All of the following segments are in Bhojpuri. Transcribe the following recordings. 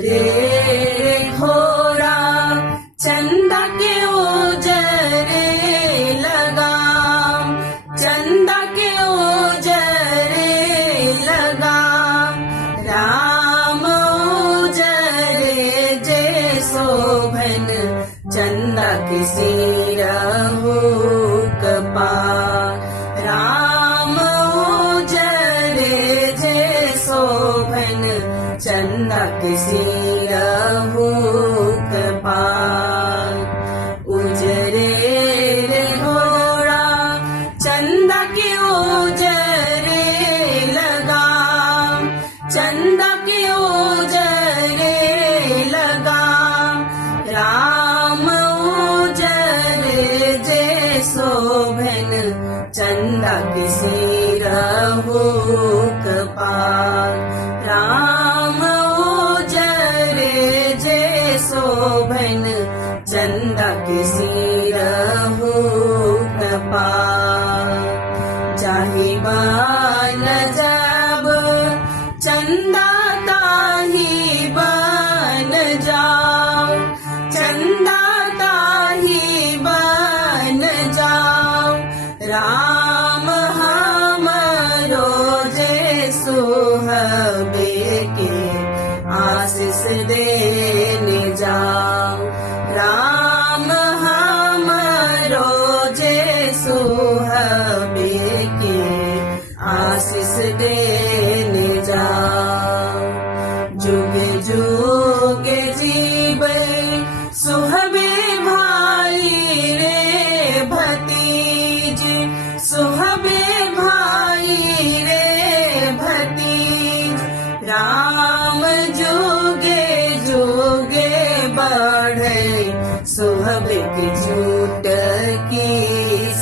उजरे घोड़ा चंदा के उजरे लगा, चंदा के उजरे लगा। राम उजरे जे शोभन चंदा के सिरहु कपार। राम उजरे जे शोभन चंदा के सिरहु कपार। उजरे घोड़ा चंदा के उजरे लगा, चंदा के उजरे लगा। राम उजरे जे शोभन चंदा के सिरहु कपार। राम उजरे जे शोभन चंदा के सिरहु कपार। जाहि बन जब चंदा ताहि बन जाओ, चंदा ताहि बन जाओ। राम हमरो जे सुहबे के आशीष देने जाओ। राम हमरो जे सुहबे के आशीष देने जाओ। जुगे जुगे जीवे सुहबे भाई रे भतीज, सुहबे भाई रे भतीज। राम जुगे जुगे बढ़े सुहबे के झूठ की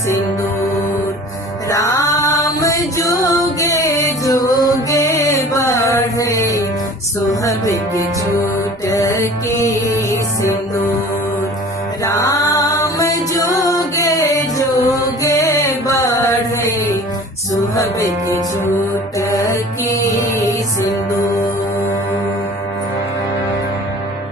सिंदूर। राम जुगे जुगे बढ़े सुहबे के झूठ की सिंदूर। राम जुगे जुगे बढ़े सुहबे के झूठ की सिंदूर।